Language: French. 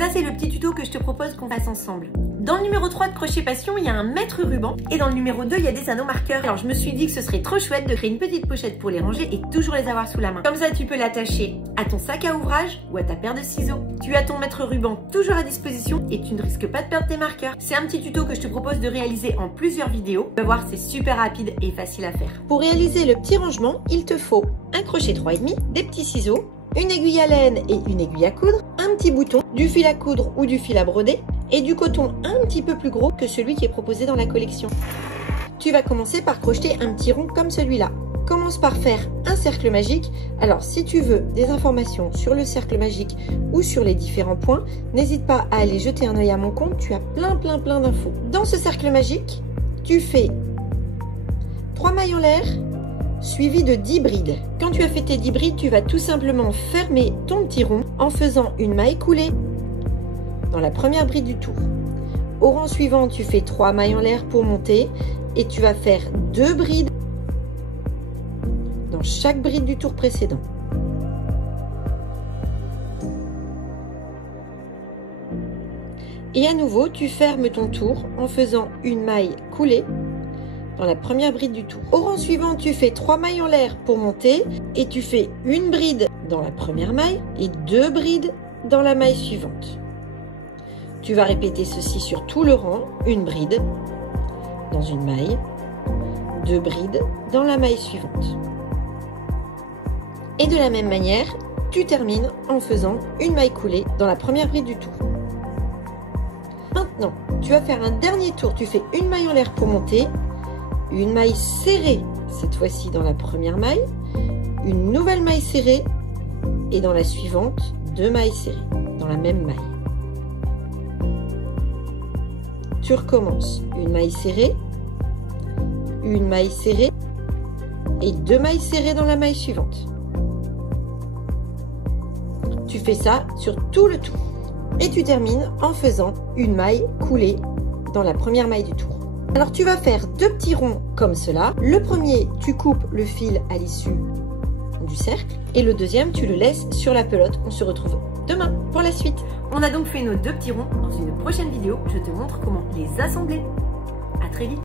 Ça, c'est le petit tuto que je te propose qu'on fasse ensemble. Dans le numéro 3 de Crochet Passion, il y a un mètre ruban. Et dans le numéro 2, il y a des anneaux marqueurs. Alors, je me suis dit que ce serait trop chouette de créer une petite pochette pour les ranger et toujours les avoir sous la main. Comme ça, tu peux l'attacher à ton sac à ouvrage ou à ta paire de ciseaux. Tu as ton mètre ruban toujours à disposition et tu ne risques pas de perdre tes marqueurs. C'est un petit tuto que je te propose de réaliser en plusieurs vidéos. Tu vas voir, c'est super rapide et facile à faire. Pour réaliser le petit rangement, il te faut un crochet 3,5, des petits ciseaux, une aiguille à laine et une aiguille à coudre, un petit bouton, du fil à coudre ou du fil à broder et du coton un petit peu plus gros que celui qui est proposé dans la collection. Tu vas commencer par crocheter un petit rond comme celui-là. Commence par faire un cercle magique. Alors si tu veux des informations sur le cercle magique ou sur les différents points, n'hésite pas à aller jeter un œil à mon compte, tu as plein d'infos. Dans ce cercle magique, tu fais 3 mailles en l'air suivi de 10 brides. Quand tu as fait tes 10 brides, tu vas tout simplement fermer ton petit rond en faisant une maille coulée dans la première bride du tour. Au rang suivant, tu fais 3 mailles en l'air pour monter et tu vas faire 2 brides dans chaque bride du tour précédent. Et à nouveau, tu fermes ton tour en faisant une maille coulée dans la première bride du tour. Au rang suivant, tu fais 3 mailles en l'air pour monter et tu fais une bride dans la première maille et 2 brides dans la maille suivante. Tu vas répéter ceci sur tout le rang, une bride dans une maille, 2 brides dans la maille suivante. Et de la même manière, tu termines en faisant une maille coulée dans la première bride du tour. Maintenant, tu vas faire un dernier tour, tu fais une maille en l'air pour monter, une maille serrée, cette fois-ci dans la première maille, une nouvelle maille serrée et dans la suivante, 2 mailles serrées dans la même maille. Tu recommences une maille serrée et 2 mailles serrées dans la maille suivante. Tu fais ça sur tout le tour et tu termines en faisant une maille coulée dans la première maille du tour. Alors tu vas faire 2 petits ronds comme cela. Le premier, tu coupes le fil à l'issue du cercle et le deuxième, tu le laisses sur la pelote. On se retrouve demain pour la suite. On a donc fait nos 2 petits ronds. Dans une prochaine vidéo, je te montre comment les assembler. À très vite.